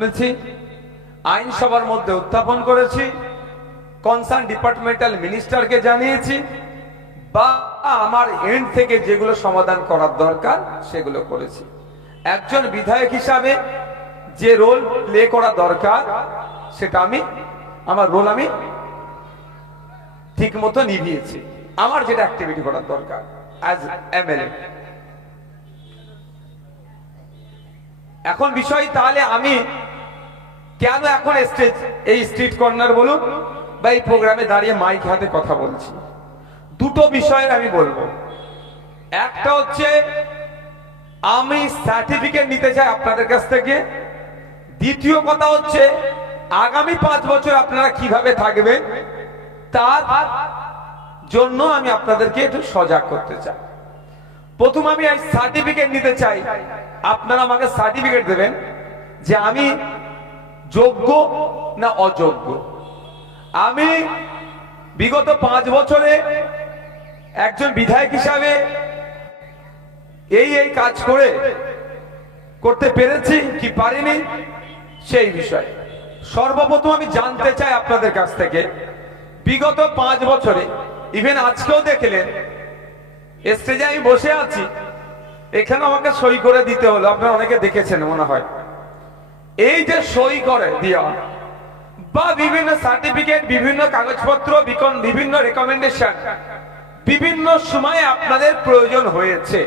করেছি, আইনসভার মধ্যে উত্থাপন করেছি, কনসার্ন ডিপার্টমেন্টাল মিনিস্টারকে জানিয়েছি, বা আমার এন্ড থেকে যেগুলো সমাধান করার দরকার সেগুলো করেছি। একজন বিধায়ক হিসাবে যে রোল প্লে করা দরকার সেটা আমার রোল আমি ঠিক মতো নিভিয়েছি। আমার যেটা অ্যাক্টিভিটি করার দরকার অ্যাজ এমএলএ। এখন বিষয় তাহলে আমি কেন এখন এই স্ট্রিট কর্নার বলুন বা এই প্রোগ্রামে দাঁড়িয়ে মাইক হাতে কথা বলছি, দুটো বিষয়ের আমি বলবো। একটা হচ্ছে আমি সার্টিফিকেট নিতে চাই আপনাদের কাছ থেকে। দ্বিতীয় কথা হচ্ছে আগামী 5 বছর আপনারা কিভাবে থাকবেন তার জন্য আমি আপনাদেরকে একটু সজাগ করতে চাই। প্রথম আমি সার্টিফিকেট নিতে চাই, আপনারা আমাকে সার্টিফিকেট দেবেন যে আমি যোগ্য না অযোগ্য। আমি বিগত 5 বছরে একজন বিধায়ক হিসাবে এই কাজ করতে পেরেছি কি পারিনি সেই বিষয়ে সর্বপ্রথম আমি জানতে চাই আপনাদের কাছ থেকে। বিগত 5 বছরে ইভেন আজকেও দেখলেন স্টেজে আমি বসে আছি, এখানে আমাকে সই করে দিতে হলো, আপনারা অনেকে দেখেছেন মনে হয়। এই যে সই করে দেওয়া বা বিভিন্ন সার্টিফিকেট, বিভিন্ন কাগজপত্র, বিভিন্ন রেকমেন্ডেশন বিভিন্ন সময়ে আপনাদের প্রয়োজন হয়েছে।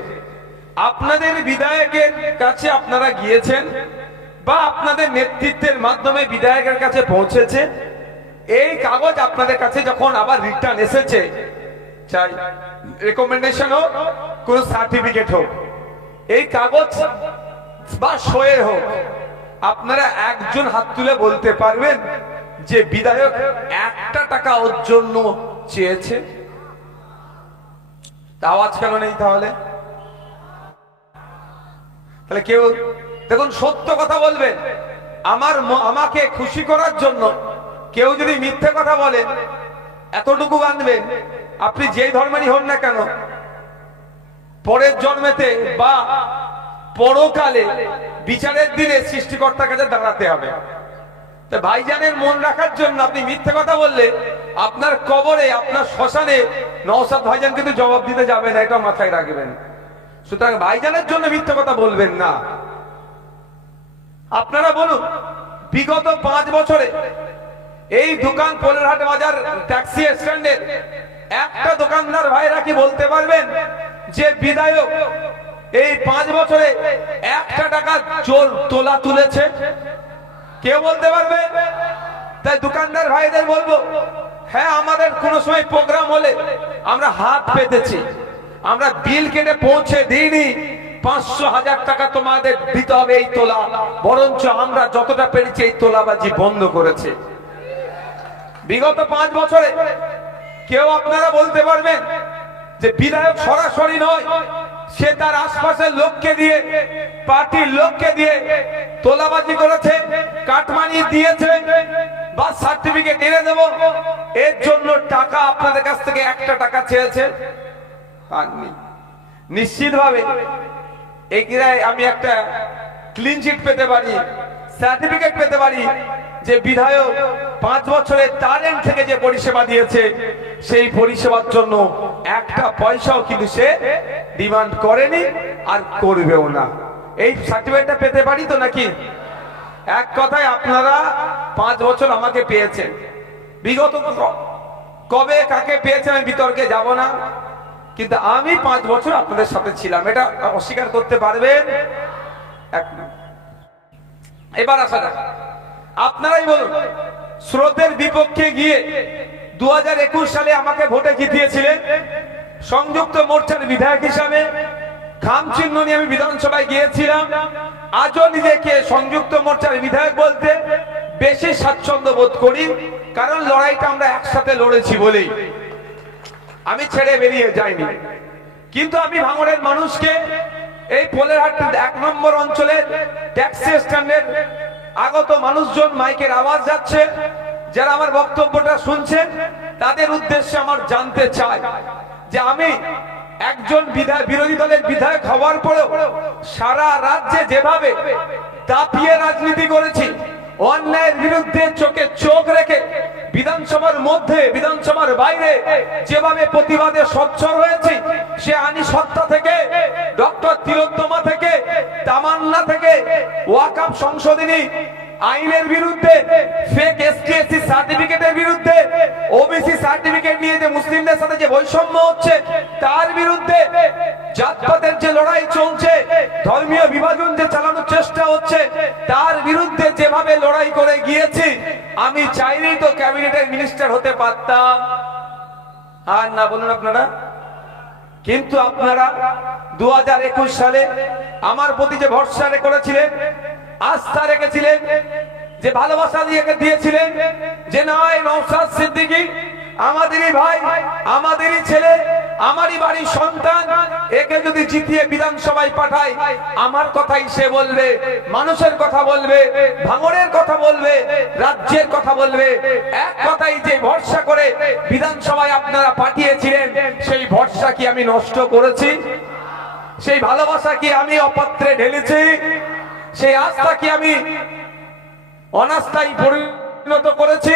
আপনাদের বিধায়কের কাছে আপনারা গিয়েছেন বা আপনাদের নেতৃত্বের মাধ্যমে বিধায়কের কাছে পৌঁছেছে। এই কাগজ আপনাদের কাছে যখন আবার রিটার্ন এসেছে, চাই রেকমেন্ডেশন হোক, কোন সার্টিফিকেট হোক, এই কাগজ বা সইয়ের হোক, আপনারা একজন হাত তুলে বলতে পারবেন যে বিধায়ক 1 টাকা ওর জন্য চেয়েছে? আওয়াজ কেন নেই তাহলে? কেউ দেখুন, সত্য কথা বলবেন। আমাকে খুশি করার জন্য কেউ যদি মিথ্যে কথা বলে, এতটুকু বাঁধবেন, আপনি যেই ধর্মেরই হন না কেন, পরের জন্মেতে বা পরকালে বিচারের দিনে সৃষ্টিকর্তার কাছে দাঁড়াতে হবে। তো ভাইজানের মন রাখার জন্য আপনি মিথ্যে কথা বললে আপনার কবরে, আপনার শ্মশানে নওশাদ ভাইজান কিন্তু জবাব দিতে যাবে না, এটা মাথায় রাখবেন। সুতরাং ভাইজানের জন্য মিথ্যে কথা বলবেন না। আপনারা বলুন, বিগত 5 বছরে এই দোকান পোলেরহাট বাজার ট্যাক্সি স্ট্যান্ডের একটা দোকানদার ভাইরা কি বলতে পারবেন যে বিধায়ক এই 5 বছরে 1 টাকা চোর তোলা তুলেছে? কেউ বলতে পারবে? তাই দোকানদার ভাইদের বলবো, হ্যাঁ, আমাদের কোন সময় প্রোগ্রাম হলে আমরা হাত পেতেছি, আমরা বিল কেটে পৌঁছে দিইনি 500,000 টাকা তোমাদের দিতে হবে এই তোলা, বরঞ্চ আমরা যতটা পেরেছি এই তোলাবাজি বন্ধ করেছে। বিগত 5 বছরে কেউ আপনারা বলতে পারবেন যে বিধায়ক সরাসরি নয়, সে তার আশপাশের লোককে দিয়ে, পার্টির লোককে দিয়ে তোলাবাজি করেছে, কাটমানি দিয়েছে বা সার্টিফিকেট এনে দেব এর জন্য টাকা আপনাদের কাছ থেকে 1 টাকা চেয়েছে? পাননি। নিশ্চিতভাবে এগিয়ে আমি একটা ক্লিন চিট পেতে পারি, সার্টিফিকেট পেতে পারি যে বিধায়ক 5 বছরে তার এন্ড থেকে যে পরিষেবা দিয়েছে সেই পরিষেবার জন্য 1 পয়সাও কিন্তু সে ডিমান্ড করেনি আর করবেও না। এই সার্টিফিকেটটা পেতে পারি তো নাকি? এক কথায় আপনারা 5 বছর আমাকে পেয়েছেন। বিগত কবে কাকে পেয়েছেন আমি বিতর্কে যাব না, কিন্তু আমি 5 বছর আপনাদের সাথে ছিলাম, এটা অস্বীকার করতে পারবেন? এবার আসা যাক, আপনারাই বলুন, স্রোতের বিপক্ষে গিয়ে 2021 সালে আমাকে ভোটে জিতিয়েছিলেন। সংযুক্ত মোর্চার বিধায়ক হিসাবে খাম চিহ্ন নিয়ে আমি বিধানসভায় গিয়েছিলাম। আজও নিজেকে সংযুক্ত মোর্চার বিধায়ক বলতে বেশি স্বাচ্ছন্দ্য বোধ করি, কারণ লড়াইটা আমরা একসাথে লড়েছি বলেই আমি ছেড়ে বেরিয়ে যাইনি। কিন্তু আমি ভাঙড়ের মানুষকে, এই পোলেরহাট 1 নম্বর অঞ্চলের ট্যাক্সি স্ট্যান্ডের আগত মানুষজন, মাইকের আওয়াজ যাচ্ছে, যারা আমার বক্তব্যটা শুনছেন তাদের উদ্দেশ্যে আমার জানতে চাই যে আমি একজন বিরোধী দলের বিধায়ক হওয়ার পরেও সারা রাজ্যে যেভাবে দাপিয়ে রাজনীতি করেছি, অন্যায়ের বিরুদ্ধে চোখে চোখ রেখে বিধানসভার মধ্যে বিধানসভার বাইরে যেভাবে প্রতিবাদে সোচ্চার হয়েছি, সে আইনি সত্তা থেকে, ডক্টর তিলোত্তমা থেকে, তামান্না থেকে, ওয়াকফ সংশোধনী আইনের বিরুদ্ধে, ফেক এসটি/এসসি সার্টিফিকেটের বিরুদ্ধে, ওবিসি সার্টিফিকেট নিয়ে যে মুসলিমদের সাথে যে বৈষম্য হচ্ছে তার বিরুদ্ধে, জাতপাতের যে লড়াই চলছে, ধর্মীয় বিভাজন যে চালানোর চেষ্টা হচ্ছে তার বিরুদ্ধে যেভাবে লড়াই করে গিয়েছি, আমি চাইলেই তো ক্যাবিনেটের মিনিস্টার হতে পারতাম। আর না বলুন আপনারা। কিন্তু আপনারা 2021 সালে আমার প্রতি যে ভরসা করেছিলেন, আস্থা রেখেছিলেন, যে ভালোবাসা দিয়েছিলেন, যে নয় নওশাদ সিদ্দিকী আমাদেরই ভাই, আমাদেরই ছেলে, আমারই বাড়ির সন্তান, একে যদি জিতিয়ে বিধানসভায় পাঠায় আমার কথাই সে বলবে, মানুষের কথা বলবে, ভাঙড়ের কথা বলবে, রাজ্যের কথা বলবে। এক কথাই যে ভরসা করে বিধানসভায় আপনারা পাঠিয়েছিলেন, সেই ভরসা কি আমি নষ্ট করেছি? সেই ভালোবাসা কি আমি অপাত্রে ঢেলেছি? সেই আস্থা কি আমি অনাস্থায় পরিণত করেছি?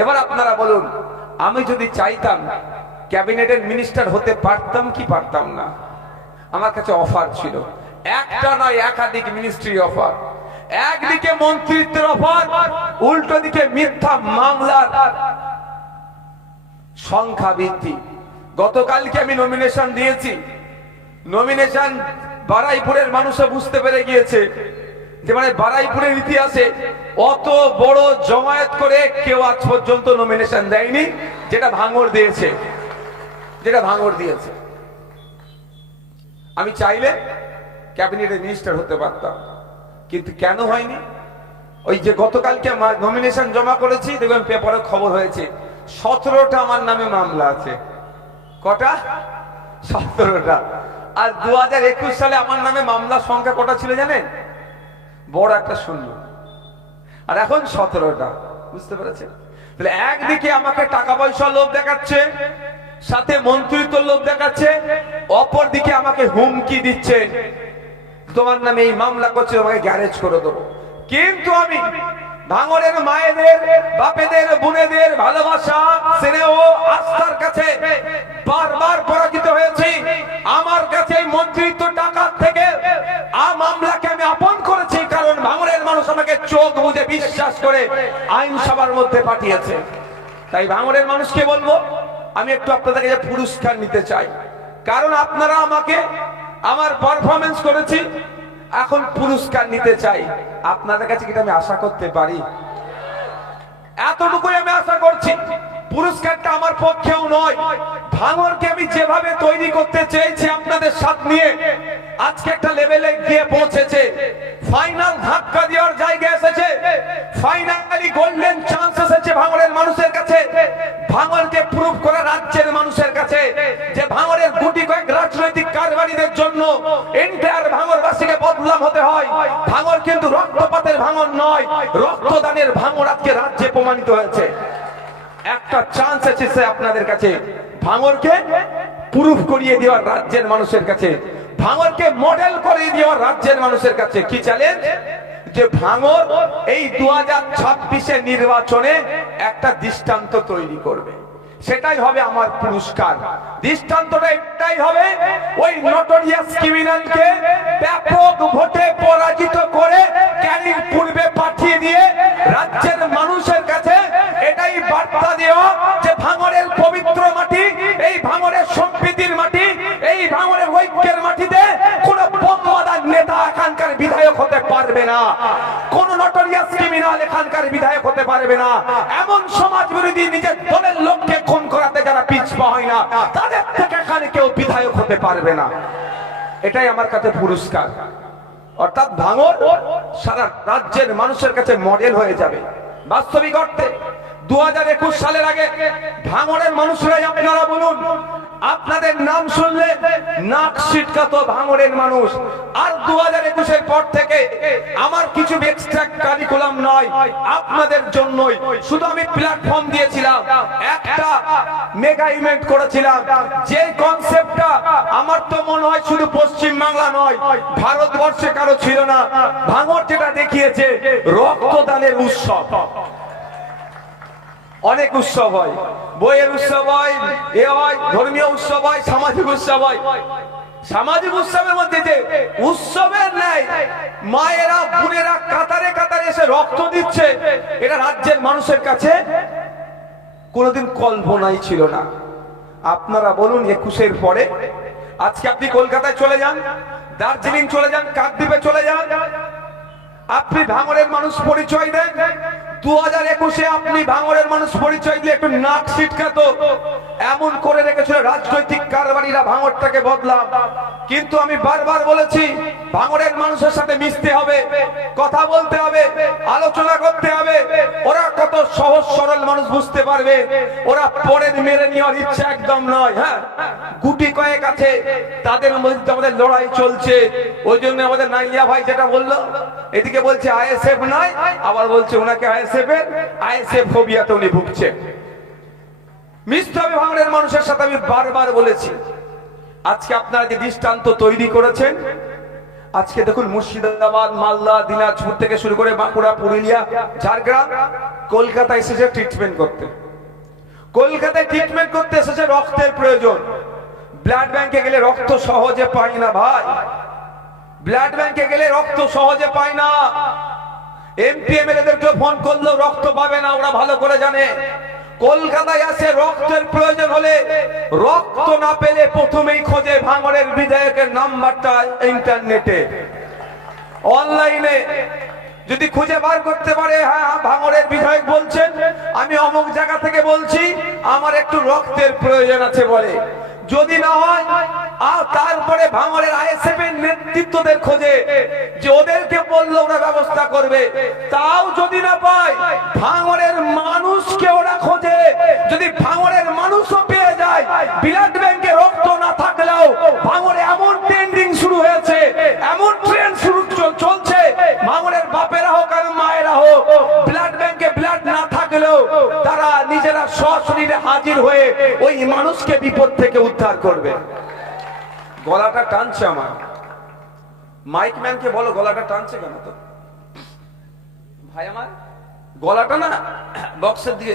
এবার আপনারা বলুন, আমি যদি চাইতাম ক্যাবিনেটের মিনিস্টার হতে পারতাম কি পারতাম না? আমার কাছে অফার ছিল, একটা নয় একাধিক মিনিস্ট্রি অফার। একদিকে মন্ত্রিত্বের অফার, উল্টো দিকে মিথ্যা মামলার সংখ্যা বৃদ্ধি। গতকালকে আমি নমিনেশন দিয়েছি। নমিনেশন বারাইপুরের মানুষও বুঝতে পেরে গিয়েছে যে মানে বারাইপুরের ইতিহাসে অত বড় জমায়েত করে কেউ আজ পর্যন্ত নমিনেশন দেয়নি, যেটা ভাঙড় দিয়েছে, যেটা ভাঙড় দিয়েছে। আমি চাইলে ক্যাবিনেটের মিনিস্টার হতে পারতাম, কিন্তু কেন হয়নি? ওই যে গতকালকে নমিনেশন জমা করেছি, দেখবেন পেপারে খবর হয়েছে 17টা আমার নামে মামলা আছে। কটা? 17টা। আর 2021 সালে আমার নামে মামলার সংখ্যা কটা ছিল জানেন? বড় একটা শূন্য। আর এখন 17টা। বুঝতে পেরেছেন? তাহলে একদিকে আমাকে টাকা পয়সা লোভ দেখাচ্ছে, সাথে মন্ত্রিত্ব লোভ দেখাচ্ছে, অপর দিকে আমাকে হুমকি দিচ্ছে, তোমার নামে এই মামলা করছে, তোমাকে গ্যারেজ করে দেবো। কিন্তু আমি ভাঙড়ের মায়েদের, বাপেদের, বোনেদের ভালোবাসা, স্নেহ, আস্থার কাছে বারবার পরাজিত হয়েছি। আমার কাছে এই মন্ত্রিত্ব টাকার থেকে মামলাকে আমি আপন করেছি, কারণ ভাঙড়ের মানুষ আমাকে চোখ বুঝে বিশ্বাস করে আইনসভার মধ্যে পাঠিয়েছে। তাই ভাঙড়ের মানুষকে বলবো, আমি একটু আপনাদের কাছে পুরস্কার নিতে চাই, কারণ আপনারা আমাকে আমার পারফরমেন্স করেছি, এখন পুরস্কার নিতে চাই। আপনাদের কাছে কি আমি আশা করতে পারি? এতটুকুই আমি আশা করছি। পুরস্কারটা আমার পক্ষেও নয়। ভাঙড়কে আমি যেভাবে তৈরি করতে চেয়েছি আপনাদের সাথ নিয়ে, আজকে একটা লেভেলে গিয়ে পৌঁছেছে, ফাইনাল ধাক্কা দেওয়ার জায়গায় এসেছে, ফাইনালি গোল্ডেন চান্স এসেছে ভাঙড়ের মানুষের কাছে। ভাঙড়কে প্রুফ করা রাজ্যের মানুষের কাছে যে ভাঙড়ের গুটি কয়েক রাজনৈতিক কারবারিদের জন্য এন্টায়ার ভাঙড়বাসীকে বদনাম হতে হয়। ভাঙড় কিন্তু রক্তপাতের ভাঙড় নয়, রক্তদানের ভাঙড় আজকে রাজ্যে প্রমাণিত হয়েছে। একটা চান্স এসেছে আপনাদের কাছে ভাঙড়কে প্রুফ করিয়ে দেওয়ার রাজ্যের মানুষের কাছে, ভাঙড়কে মডেল করিয়ে দেওয়ার রাজ্যের মানুষের কাছে। কি চ্যালেঞ্জ? যে ভাঙড় এই 2026 নির্বাচনে একটা দৃষ্টান্ত তৈরি করবে, সেটাই হবে আমার পুরস্কার। দৃষ্টান্তটা এটাই হবে, ওই নটোরিয়াস ক্রিমিনালকে ব্যাপক ভোটে পরাজিত করে ক্যানিং পূর্বে পাঠিয়ে দিয়ে রাজ্যের মানুষের কাছে এটাই বার্তা দেওয়া যে ভাঙড়ের পবিত্র মাটি, এই ভাঙড়ের সম্প্রীতির মাটি, এই ভাঙড়ের ঐক্যের মাটিতে কোন বোমবাদার নেতা এখানকার বিধায়ক হতে পারবে না, কোন নটোরিয়াস ক্রিমিনাল এখানকার বিধায়ক হতে পারবে না। এমন সমাজ বিরোধী নিজের দলের লোককে খুন করাতে যারা পিছপা হয় না, তাদের থেকে এখানে কেউ বিধায়ক হতে পারবে না। এটাই আমার কাছে পুরস্কার। অর্থাৎ ভাঙড় সারা রাজ্যের মানুষের কাছে মডেল হয়ে যাবে। বাস্তবিক অর্থে 2021 সালের আগে ভাঙড়ের মানুষরাই, আপনারা বলুন, আপনাদের নাম শুনলে নাক সিটকাতো ভাঙড়ের মানুষ। আর 2021-এর পর থেকে আমার কিছু এক্সট্রা কারিকুলাম নয়, আপনাদের জন্যই শুধু আমি প্ল্যাটফর্ম দিয়েছিলাম, একটা মেগা ইভেন্ট করেছিলাম, যে কনসেপ্টটা আমার তো মনে হয় শুধু পশ্চিম বাংলা নয়, ভারতবর্ষে কারো ছিল না। ভাঙড় যেটা দেখিয়েছে রক্তদানের উৎসব। অনেক উৎসব হয়, বইয়ের উৎসব হয়, এ হয়, ধর্মীয় উৎসব হয়, সামাজিক উৎসব হয়। সামাজিক উৎসবের মধ্যে যে উৎসবের নেই, মায়েরা বোনেরা কাতারে কাতারে এসে রক্ত দিচ্ছে, এটা রাজ্যের মানুষের কাছে কোনোদিন কল্পনাই ছিল না। আপনারা বলুন 21-এর পরে আজকে আপনি কলকাতায় চলে যান, দার্জিলিং চলে যান, কাকদ্বীপে চলে যান, আপনি ভাঙড়ের মানুষ পরিচয় দেন। 2021-এ আপনি ভাঙড়ের মানুষ পরিচয় দিলে একটু নাক সিটকাতো এমন করে রেখেছিল রাজনৈতিক কারবারিরা ভাঙড়টাকে বদলাম। কিন্তু আমি বারবার বলেছি, ভাঙড়ের মানুষের সাথে মিশতে হবে, কথা বলতে হবে, আলোচনা করতে হবে। ওরা কত সহজ সরল মানুষ বুঝতে পারবে, ওরা পরে মেরে নেওয়ার ইচ্ছা একদম নয়। হ্যাঁ, গুটি কয়েক আছে, তাদের মধ্যে আমাদের লড়াই চলছে। ওই জন্য আমাদের নাইয়া ভাই যেটা বললো, এদিকে বলছে আইএসএফ নয়, আবার বলছে ওনাকে আইএসএফ ফোবিয়াতে উনি ভুগছেন। মিশতে হবে ভাঙড়ের মানুষের সাথে, আমি বারবার বলেছি। আজকে আপনারা যে দৃষ্টান্ত তৈরি করেছেন, আজকে দেখুন মুর্শিদাবাদ, মালদা, দিনাজপুর থেকে শুরু করে বাঁকুড়া, পুরুলিয়া, ঝাড়গ্রাম, কলকাতায় এসেছে ট্রিটমেন্ট করতে। কলকাতায় ট্রিটমেন্ট করতে এসেছে, রক্তের প্রয়োজন। ব্লাড ব্যাংকে গেলে রক্ত সহজে পাই না ভাই, ব্লাড ব্যাংকে গেলে রক্ত সহজে পাই না। এমপি এমএলএদেরকে ফোন করলেও রক্ত পাবে না, ওরা ভালো করে জানে। কলকাতায় আসে রক্তের প্রয়োজন হলে, রক্ত না পেলে প্রথমেই খোঁজে ভাঙড়ের বিধায়কের নাম্বারটা ইন্টারনেটে, অনলাইনে। যদি খুঁজে বার করতে পারে, হ্যাঁ ভাঙড়ের বিধায়ক বলছেন, আমি অমুক জায়গা থেকে বলছি, আমার একটু রক্তের প্রয়োজন আছে বলে। যদি না হয়, আর তারপরে ভাঙড়ের আইএসএফ এর নেতৃত্বদের খোঁজে, যে ওদেরকে বললে ওরা ব্যবস্থা করবে। তাও যদি না পায়, ভাঙড়ের মানুষকে ওরা খোঁজে। যদি ভাঙড়ের মানুষও পেয়ে যায়, ব্লাড ব্যাংকে রক্ত না থাকলেও ভাঙড়ে এমন ট্রেন্ডিং শুরু হয়েছে, এমন ট্রেন্ড শুরু চলছে, ভাঙড়ের বাপেরা হোক আর মায়েরা হোক, ব্লাড ব্যাংকে ব্লাড না থাকলেও তারা নিজেরা সশরীরে হাজির হয়ে ওই মানুষকে বিপদ থেকে উদ্ধার করবে। গলাটা টানছে আমার, মাইক ম্যানকে বলো গলাটা টানছে কেন? তো ভাই আমার গলাটা না বক্সের দিকে,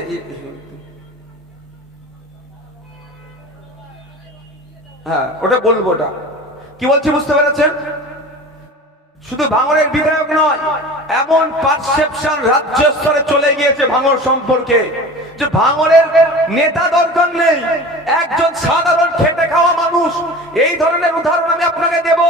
হ্যাঁ ওটা বলবো। ওটা কি বলছি বুঝতে পেরেছেন? শুধু ভাঙড়ের বিধায়ক নয়, এমন পারসেপশন রাজ্য স্তরে চলে গিয়েছে ভাঙড় সম্পর্কে, যে ভাঙড়ের নেতা দরকার নেই, একজন সাধারণ খেটে খাওয়া মানুষ। এই ধরনের উদাহরণ আমি আপনাকে দেব।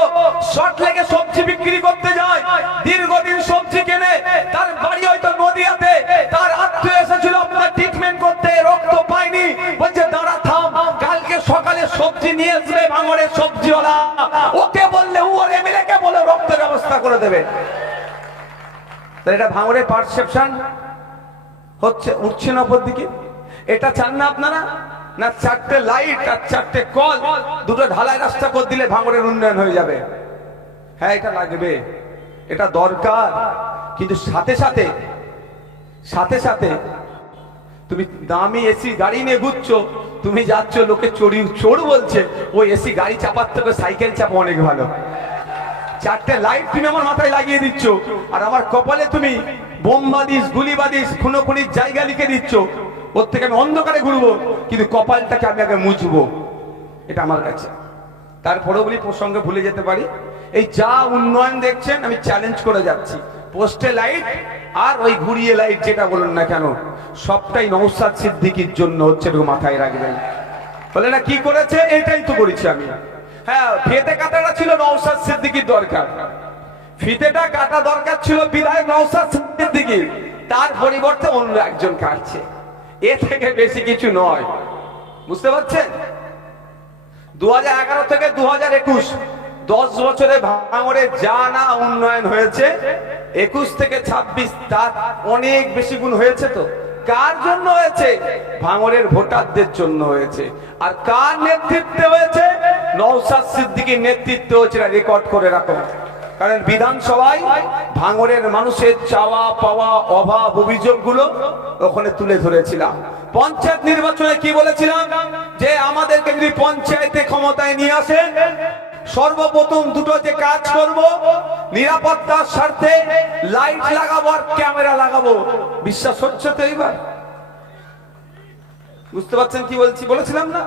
শর্ট লেগে সবজি বিক্রি করতে যায়, দীর্ঘদিন সবজি কেনে, তার বাড়ি হয়তো নদিয়াতে, তার আত্মীয় এসেছিল আপনার ট্রিটমেন্ট করতে, রক্ত পায়নি, বলছে দাঁড়া থাম, কালকে সকালে সবজি নিয়ে আসবে ভাঙড়ের সবজিওয়ালা, ওকে বললে ওর এমএলএ কে বলে রক্তের ব্যবস্থা করে দেবে। এটা ভাঙড়ের পারসেপশন হচ্ছে, উঠছে না উপর দিকে। এটা চান না আপনারা? না চারটে লাইট আর চারটে কল, দুটো ঢালাই রাস্তা করে দিলে ভাঙড়ের উন্নয়ন হয়ে যাবে? হ্যাঁ এটা লাগবে, এটা দরকার। কিন্তু সাথে সাথে সাথে সাথে তুমি দামি এসি গাড়ি নিয়ে ঘুরছো, তুমি যাচ্ছ, লোকে চোর বলছে, ওই এসি গাড়ি চাপার থেকে সাইকেল চাপা অনেক ভালো। চারটে লাইট তুমি আমার মাথায় লাগিয়ে দিচ্ছ, আর আমার কপালে তুমি বোমবাদিস, গুলিবাদিস, খুনোখুনির জায়গা লিখে দিচ্ছ। ওর থেকে আমি অন্ধকারে ঘুরবো, কিন্তু কপালটাকে আমি আগে মুছবো, এটা আমার কাছে। তারপরেও বলি, প্রসঙ্গে ভুলে যেতে পারি, এই যা উন্নয়ন দেখছেন, আমি চ্যালেঞ্জ করে যাচ্ছি, পোস্টে লাইট আর ওই ঘুরিয়ে লাইট যেটা বলুন না কেন, সবটাই নওশাদ সিদ্দিকীর জন্য হচ্ছে, এটুকু মাথায় রাখবেন। বলে না কি করেছে, এইটাই তো করেছি আমি। হ্যাঁ, ফিতে কাটাটা ছিল নওশাদ সিদ্দিকীর দরকার, ফিতেটা কাটা দরকার ছিল বিধায়ক নওশাদ সিদ্দিকীর, তার পরিবর্তে অন্য একজন কাটছে। এ থেকে বেশি কিছু নয়, বুঝতে পারছেন? 2011 থেকে 2021 10 বছরে ভাঙড়ে যা না উন্নয়ন হয়েছে, 21 থেকে 26 তার অনেক বেশি গুণ হয়েছে। তো কার জন্য হয়েছে? ভাঙড়ের ভোটারদের জন্য হয়েছে। আর কার নেতৃত্বে হয়েছে? নওশাদ সিদ্দিকীর নেতৃত্বে হয়েছে। রেকর্ড করে রাখো, কারণ বিধানসভায় ভাঙড়ের মানুষের চাওয়া পাওয়া অভাব অভিযোগগুলো ওখানে তুলে ধরেছিলাম। পঞ্চায়েত নির্বাচনে কি বলেছিলাম? যে আমাদেরকে যদি পঞ্চায়েতে ক্ষমতায় নিয়ে আসেন, সর্বপ্রথম দুটো যে কাজ করব, নিরাপত্তার স্বার্থে লাইট লাগাবো আর ক্যামেরা লাগাবো। বিশ্বাস হচ্ছে তো? এইবার বুঝতে পারছেন কি বলছি? বলেছিলাম না?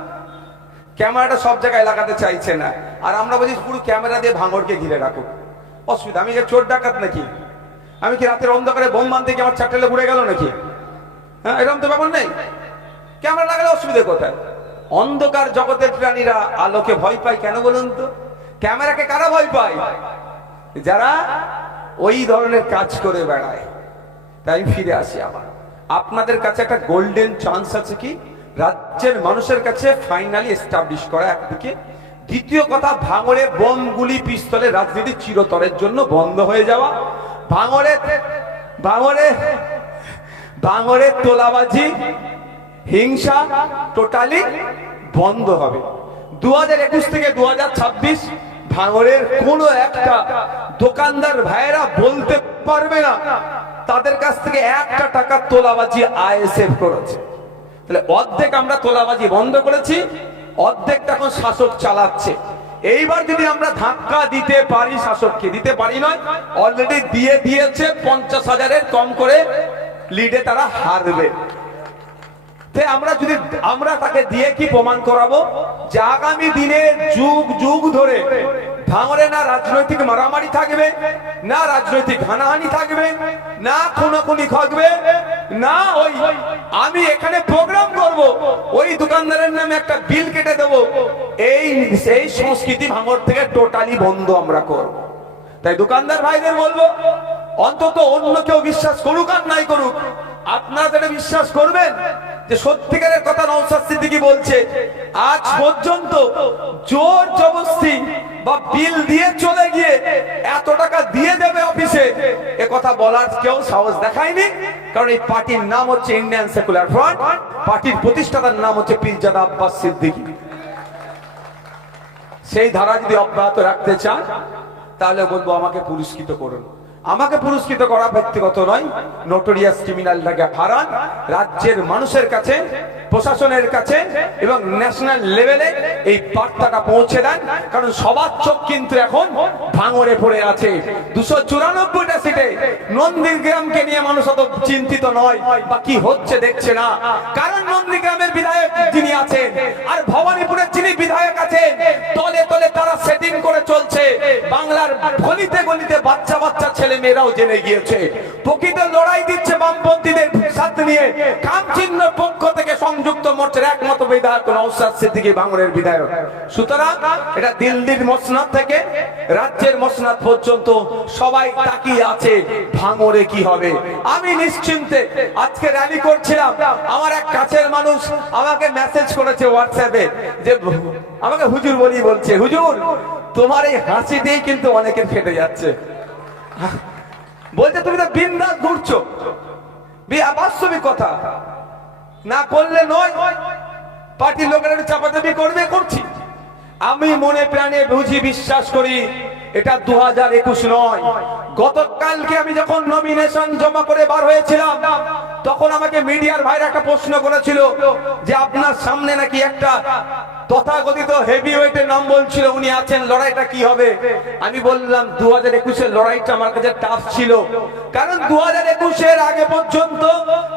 ক্যামেরাটা সব জায়গায় লাগাতে চাইছে না, আর আমরা বলছি পুরো ক্যামেরা দিয়ে ভাঙড়কে ঘিরে রাখো। অসুবিধা? আমি যে চোর ডাকাত নাকি? আমি কি রাতের অন্ধকারে বোম বানতে কি আমার চারটেলে ঘুরে গেল নাকি? হ্যাঁ, এরকম তো ব্যাপার নেই। ক্যামেরা লাগালে অসুবিধা কোথায়? অন্ধকার জগতের প্রাণীরা আলোকে ভয় পায় কেন বলুন তো? ক্যামেরাকে কারা ভয় পায়? যারা ওই ধরনের কাজ করে বেড়ায়। তাই ফিরে আসি আবার, আপনাদের কাছে একটা গোল্ডেন চান্স আছে কি রাজ্যের মানুষের কাছে ফাইনালি এস্টাবলিশ করা একদিকে। দ্বিতীয় কথা, ভাঙড়ে বোম গুলি পিস্তলের রাজনীতি চিরতরের জন্য বন্ধ হয়ে যাওয়া। ভাঙড়ে তোলাবাজি হিংসা টোটালি বন্ধ হবে। 2021 থেকে 2026 ভাঙড়ের কোন একটা দোকানদার ভাইয়েরা বলতে পারবে না তাদের কাছ থেকে একটা টাকা তোলাবাজি আইএসএফ করেছে। তাহলে অর্ধেক আমরা তোলাবাজি বন্ধ করেছি, অর্ধেকটা এখন শাসক চালাচ্ছে। এইবার যদি আমরা ধাক্কা দিতে পারি, শাসককে দিতে পারি নয়, অলরেডি দিয়ে দিয়েছে 50,000-এর কম করে লিডে তারা হারবে। আমরা তাকে দিয়ে কি প্রমাণ করাবো যে আগামী দিনে যুগ যুগ ধরে ভাঙড়ে না রাজনৈতিক মারামারি থাকবে, না রাজনৈতিক হানাহানি থাকবে, না খুনাখুনি থাকবে, না ওই আমি এখানে প্রোগ্রাম করব, ওই দোকানদারের নামে একটা বিল কেটে দেব, সেই সংস্কৃতি ভাঙড় থেকে টোটালি বন্ধ আমরা করব। তাই দোকানদার ভাইদের বলবো, অন্তত অন্য কেউ বিশ্বাস করুক আর নাই করুক, আপনারা যেটা বিশ্বাস করবেন যে সত্যিকারের কথা নওশাদ সিদ্দিকী বলছে, আজ পর্যন্ত জোর জবরদস্তি বা বিল দিয়ে চলে গিয়ে এত টাকা দিয়ে দেবে অফিসে, এ কথা বলার কেউ সাহস দেখায়নি। কারণ এই পার্টির নাম হচ্ছে ইন্ডিয়ান সেকুলার ফ্রন্ট, পার্টির প্রতিষ্ঠাতার নাম হচ্ছে পীরজাদা আব্বাস সিদ্দিকী। সেই ধারা যদি অব্যাহত রাখতে চান তাহলে বলবো আমাকে পুরস্কৃত করুন। আমাকে পুরস্কৃত করা ব্যক্তিগত নয়, নোটোরিয়াস ক্রিমিনালটাকে হারান, রাজ্যের মানুষের কাছে, প্রশাসনের কাছে এবং ন্যাশনাল লেভেলে এই বার্তাটা পৌঁছে দেন। কারণ সবার চোখ কিন্তু এখন ভাঙড়ে পড়ে আছে। 294টা সিটে নন্দীগ্রামকে নিয়ে মানুষ অত চিন্তিত নয় বা কি হচ্ছে দেখছে না। কারণ নন্দীগ্রামের বিধায়ক যিনি আছেন আর ভবানীপুরের যিনি বিধায়ক আছেন, তলে তলে তারা সেটিং করে চলছে। বাংলার গলিতে গলিতে বাচ্চা বাচ্চা ছেলে মেয়েরাও জেনে গিয়েছে। প্রকৃত লড়াই দিচ্ছে বামপন্থীদের সাথে নিয়ে কামচিহ্ন পক্ষ থেকে সংযুক্ত মোর্চার একমাত্র বিধায়ক নওশাদ সিদ্দিকী ভাঙড়ের বিধায়ক। সুতরাং এটা দিল্লির মসনদ থেকে রাজ্যের মসনদ পর্যন্ত সবাই তাকিয়ে আছে ভাঙড়ে কি হবে। আমি নিশ্চিন্তে আজকে র্যালি করছিলাম, আমার এক কাছের মানুষ আমাকে মেসেজ করেছে হোয়াটসঅ্যাপে, যে আমাকে হুজুর বলি বলছে, হুজুর তোমার এই হাসি দিয়েই কিন্তু অনেকের ফেটে যাচ্ছে। বলছে তুমি তো বিন্দাস ঘুরছো, বাস্তবিক কথা না করলে নয়, পার্টির লোকেরা চাপাচাপি করবে, করছি। আমি মনে প্রাণে বুঝি বিশ্বাস করি এটা 2021 নয়। গতকালকে আমি যখন নমিনেশন জমা করে বার হয়েছিলাম, তখন আমাকে মিডিয়ার ভাইরা একটা প্রশ্ন করেছিল যে আপনার সামনে নাকি একটা তথাকথিত হেভি ওয়েটের নাম বলছিল, উনি আছেন, লড়াইটা কি হবে? আমি বললাম 2021-এর লড়াইটা আমার কাছে টাফ ছিল, কারণ 2021-এর আগে পর্যন্ত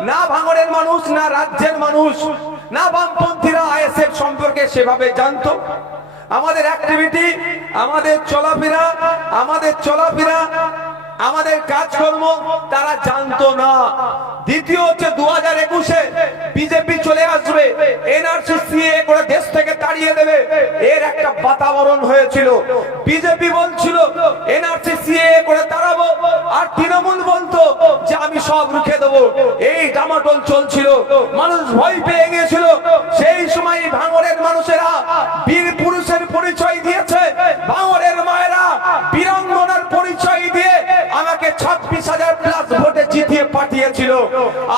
না ভাঙড়ের মানুষ, না রাজ্যের মানুষ, না বামপন্থীরা আইএসএফ সম্পর্কে সেভাবে জানতো। আমাদের অ্যাক্টিভিটি, আমাদের চলাফেরা, আমাদের কাজকর্ম তারা জানতো না। দ্বিতীয় হচ্ছে 2021-এ বিজেপি চলে আসবে, এনআরসি সিএ করে দেশ থেকে তাড়িয়ে দেবে, এর একটা বাতাবরণ হয়েছিল। বিজেপি বলছিল এনআরসি সিএ করে তাড়াবো, আর তৃণমূল বলতো যে আমি সব রুখে দেবো। এই ডামাডোল চলছিল, মানুষ ভয় পেয়ে গিয়েছিল। সেই সময় ভাঙড়ের মানুষেরা বীর পুরুষের পরিচয় দিয়েছে, ভাঙড়ের মায়েরা বীরাঙ্গনার পরিচয় দিয়ে আমাকে 26,000+ ভোটে জিতিয়ে পাঠিয়ে পাঠিয়েছিল,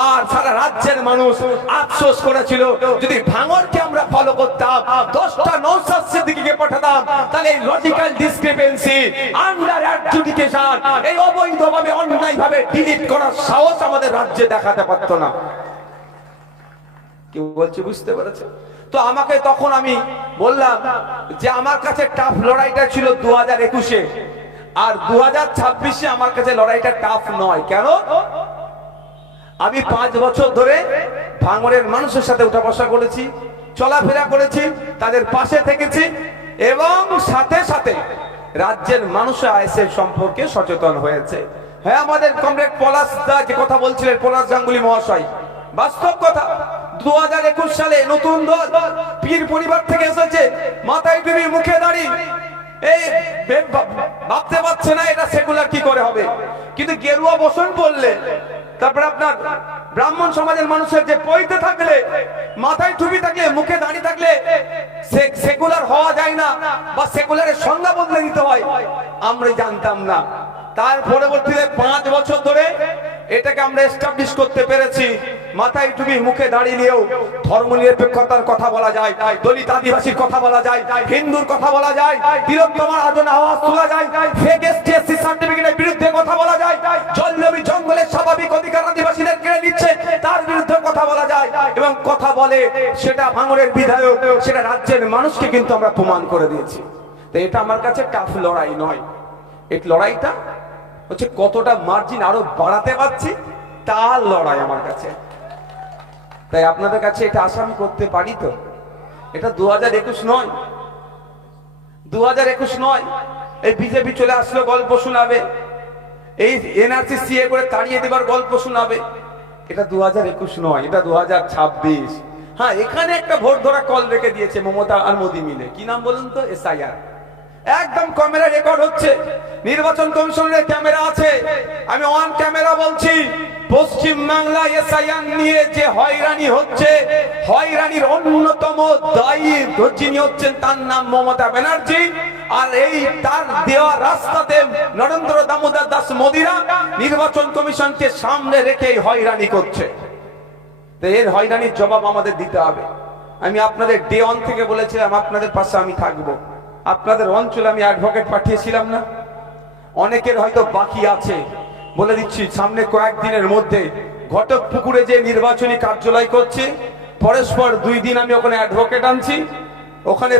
আর সারা রাজ্যের মানুষ আফসোস করেছিল যদি ভাঙড়কে আমরা ফলো করতাম, 10টা নওশাদ সিদ্দিকীকে পাঠাতাম, তাহলে এই লজিক্যাল ডিসক্রিপেন্সি, আন্ডার অ্যাডজুডিকেশন, এই অবৈধভাবে অন্যায়ভাবে ডিলিট করার সাহস আমাদের রাজ্যে দেখাতে পারতো না। কি বলছি বুঝতে পেরেছে? তো আমাকে তখন আমি বললাম যে আমার কাছে টাফ লড়াইটা ছিল 2021-এ, আর 2026-এ আমার কাছে লড়াইটা টাফ নয়। কেন? আমি 5 বছর ধরে ভাঙড়ের মানুষের সাথে উঠা বসা করেছি, চলাফেরা করেছি, তাদের পাশে থেকেছি, এবং সাথে সাথে রাজ্যের মানুষ আইএসএফ সম্পর্কে সচেতন হয়েছে। হ্যাঁ, আমাদের কমরেড পলাশ দা যে কথা বলছিলেন, পলাশ গাঙ্গুলি মহাশয়, বাস্তব কথা। 2021 সালে নতুন দল পীর পরিবার থেকে এসেছে, মাথায় টুপি, মুখে দাড়ি, এই ভাবতে পারছে না এটা সেকুলার কি করে হবে। কিন্তু গেরুয়া বসন পড়লে, তারপরে আপনার ব্রাহ্মণ সমাজের মানুষের যে পইতে থাকলে, মাথায় টুপি থাকলে, মুখে দাড়ি থাকলে সেকুলার হওয়া যায় না, বা সেকুলারের সংজ্ঞা বদলে দিতে হয়, আমরা জানতাম না। তার পরবর্তীতে 5 বছর ধরে এটাকে আমরা এস্টাবলিশ করতে পেরেছি। মাথায় টুপি, মুখে দাঁড়িয়ে নিয়েও ধর্মনিরপেক্ষতার কথা বলা যায়, দলিত আদিবাসীর কথা বলা যায়, হিন্দুর কথা বলা যায়, তিলোত্তমার আজনে আওয়াজ তোলা যায়, ফেক এসটি সার্টিফিকেটের বিরুদ্ধে কথা বলা যায়, জলজমি জঙ্গলের স্বাভাবিক অধিকার আদিবাসীদের কেড়ে নিচ্ছে তার বিরুদ্ধে কথা বলা যায়, এবং কথা বলে সেটা ভাঙড়ের বিধায়ক, সেটা রাজ্যের মানুষকে কিন্তু আমরা প্রমাণ করে দিয়েছি। তো এটা আমার কাছে টাফ লড়াই নয়, এই লড়াইটা হচ্ছে কতটা মার্জিন আরো বাড়াতে পারছি তার লড়াই আমার কাছে। তাই আপনাদের কাছে এটা আশা আমি করতে পারি তো, এটা 2021 নয়, 2021 নয়। এই বিজেপি চলে আসলো গল্প শোনাবে, এই এনআরসি সিএ করে তাড়িয়ে দেবার গল্প শোনাবে, এটা 2021 নয়, এটা 2026। হ্যাঁ, এখানে একটা ভোট ধরা কল রেখে দিয়েছে মমতা আর মোদী মিলে, কি নাম বলুন তো? এসআইআর। একদম ক্যামেরা রেকর্ড হচ্ছে, নির্বাচন কমিশনের ক্যামেরা আছে, আমি অন ক্যামেরা বলছি, পশ্চিম বাংলা এসআইআর নিয়ে যে হয়রানি হচ্ছে, হয়রানির অন্যতম দায়ী যিনি হচ্ছেন তার নাম মমতা ব্যানার্জি, আর এই তার দেওয়া রাস্তাতে নরেন্দ্র দামোদর দাস মোদিরা নির্বাচন কমিশনকে সামনে রেখে হয়রানি করছে। তো এর হয়রানির জবাব আমাদের দিতে হবে। আমি আপনাদের ডে ওয়ান থেকে বলেছিলাম আপনাদের পাশে আমি থাকবো। আপনাদের অঞ্চলে আমি অ্যাডভোকেট পাঠিয়েছিলাম না, অনেকের হয়তো বাকি আছে, বলে দিচ্ছি সামনে কয়েকদিনের মধ্যে ঘটকপুকুরে যে নির্বাচনী কার্যালয় করছে, পরস্পর 2 দিন আমি ওখানে অ্যাডভোকেট আনছি, ওখানে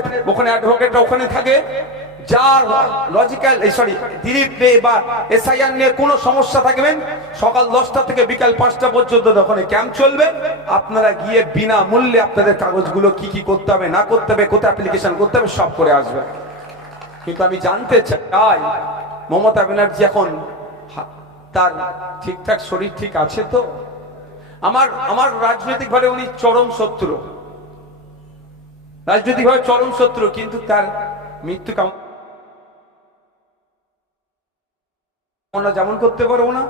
অ্যাডভোকেটরা ওখানে থাকে, যার লজিক্যাল দিলীপ রে বা এসআইআর নিয়ে কোনো সমস্যা থাকবেন, সকাল 10টা থেকে বিকাল 5টা পর্যন্ত ওখানে ক্যাম্প চলবে। আপনারা গিয়ে বিনা মূল্যে আপনাদের কাগজগুলো কি কি করতে হবে, না করতে হবে, কোথায় অ্যাপ্লিকেশন করতে হবে, সব করে আসবেন। কিন্তু আমি জানতে চাই মমতা ব্যানার্জি এখন তার ঠিকঠাক শরীর ঠিক আছে তো? আমার রাজনৈতিক ভাবে উনি চরম শত্রু, রাজনৈতিক ভাবে চরম শত্রু, কিন্তু তার মৃত্যু যেমন করতে পারবো না,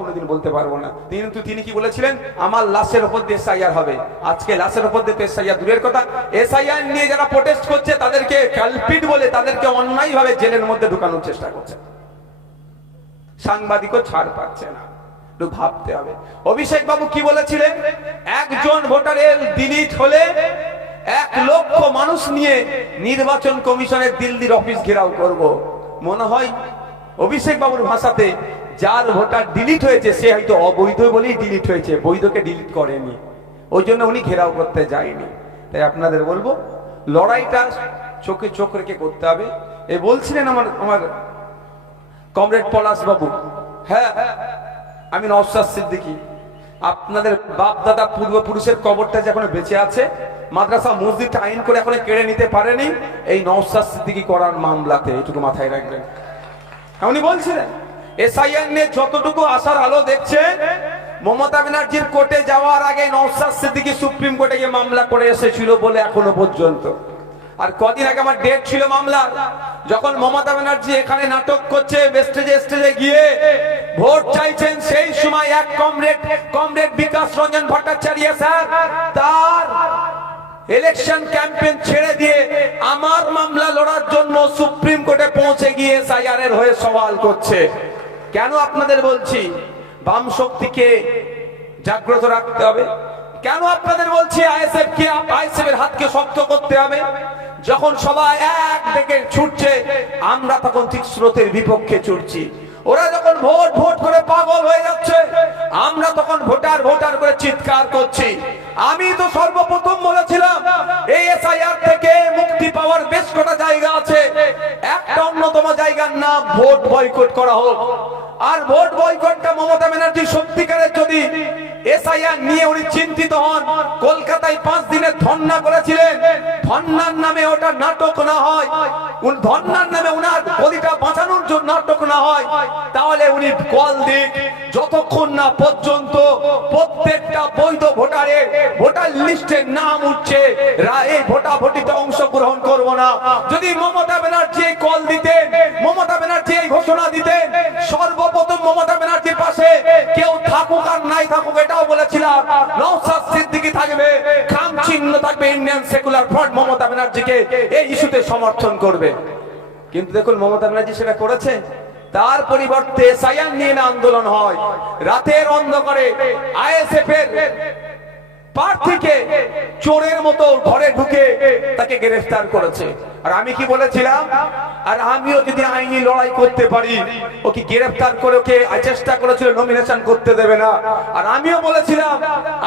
কোনোদিন বলতে পারবো না। কিন্তু তিনি কি বলেছিলেন, আমার লাশের উপর দিয়ে এসআইআর হবে। আজকে লাশের উপর দিয়ে এসআইআর দূরের কথা, এসআইআর নিয়ে যারা প্রোটেস্ট করছে তাদেরকে কালপিট বলে তাদেরকে অন্যায় ভাবে জেলের মধ্যে ঢুকানোর চেষ্টা করছে। সাংবাদিকও ছাড় পাচ্ছে না, একটু ভাবতে হবে। অভিষেক বাবু কি বলেছিলেন, একজন ভোটারের ডিলিট হলে 1 লক্ষ মানুষ নিয়ে নির্বাচন কমিশনের দিল্লির অফিস ঘেরাও করব। মনে হয় অভিষেক বাবুর ভাষাতে যার ভোটার ডিলিট হয়েছে সে হয়তো অবৈধ বলেই ডিলিট হয়েছে, বৈধকে ডিলিট করেনি, ওই জন্য উনি ঘেরাও করতে যায়নি। তাই আপনাদের বলবো লড়াইটা চোখে চোখ রেখে করতে হবে। এ বলছিলেন আমার কমরেড পলাশ বাবু, হ্যাঁ আমি নওশাদ সিদ্দিকী, আপনাদের বাপ দাদা পূর্বপুরুষের কবরটা যে এখন বেঁচে আছে, মাদ্রাসা মসজিদটা আইন করে এখন কেড়ে নিতে পারেনি এই নওশাদ সিদ্দিকী করার মামলাতে, এটুকু মাথায় রাখবেন। উনি বলছিলেন এসআইআর নিয়ে যতটুকু আশার আলো দেখছে, মমতা ব্যানার্জির কোর্টে যাওয়ার আগে নওশাদ সিদ্দিকী সুপ্রিম কোর্টে গিয়ে মামলা করে এসেছিল বলে এখনো পর্যন্ত। আর কদিন আগে আমার ডেট ছিল মামলার, যখন মমতা ব্যানার্জি এখানে নাটক করছে, স্টেজে গিয়ে ভোট চাইছেন, সেই সময় এক কমরেড বিকাশ রঞ্জন ভট্টাচার্য স্যার তার ইলেকশন ক্যাম্পেইন ছেড়ে দিয়ে আমার মামলা লড়ার জন্য সুপ্রিম কোর্টে পৌঁছে গিয়ে এসআইআর এর হয়ে সওয়াল করছে। কেন আপনাদের বলছি, বাম শক্তিকে জাগ্রত রাখতে হবে। কেন আপনাদের বলছি আইএসএফ এর হাতকে শক্ত করতে হবে? যখন সবাই এক দিকে ছুটছে, আমরা তখন ঠিক স্রোতের বিপক্ষে ছুটছি। ওরা যখন ভোট ভোট করে পাগল হয়ে যাচ্ছে, আমরা তখন ভোটার ভোটার করে চিৎকার করছি। আমি তো সর্বপ্রথম বলেছিলাম এই এসআইআর থেকে মুক্তি পাওয়ার বেশ কটা জায়গা আছে, একটা অন্যতম জায়গার নাম ভোট বয়কট করা হোক। আর ভোট বয়কটটা মমতা ব্যানার্জি সত্যিকারের যদি এসআইআর নিয়ে উনি চিন্তিত হন, কলকাতায় 5 দিনের ধর্ণা করেছিলেন, ধর্ণার নামে ওটা নাটক না হয়, ধর্ণার নামে উনার গদিটা বাঁচানোর জন্য নাটক না হয়, তাহলে উনি কল দিক যতক্ষণ না পর্যন্ত প্রত্যেকটা বৈধ ভোটারের ভোটার লিস্টের নাম উঠছে এই ভোটাভুটিতে অংশগ্রহণ করব না। যদি মমতা ব্যানার্জি কল দিতেন, মমতা ব্যানার্জি এই ঘোষণা দিতেন, সর্বপ্রথম মমতা ব্যানার্জির পাশে কেউ থাকুক আর নাই থাকুক এটাও বলেছিলাম, নওশাদ সিদ্দিকী থাকবে, খাম চিহ্ন থাকবে, ইন্ডিয়ান সেকুলার ফ্রন্ট মমতা ব্যানার্জিকে এই ইস্যুতে সমর্থন করবে। কিন্তু দেখুন মমতা ব্যানার্জি সেটা করেছে। তার পরিবর্তে এসআইআর নিয়ে না আন্দোলন হয়, রাতের অন্ধকারে আইএসএফ এর প্রার্থীকে চোরের মতো ঘরে ঢুকে তাকে গ্রেফতার করেছে। আর আমি কি বলেছিলাম, আর আমিও যদি আইনি লড়াই করতে পারি, ওকে গ্রেফতার করে ওকে চেষ্টা করেছিল নমিনেশন করতে দেবে না। আর আমিও বলেছিলাম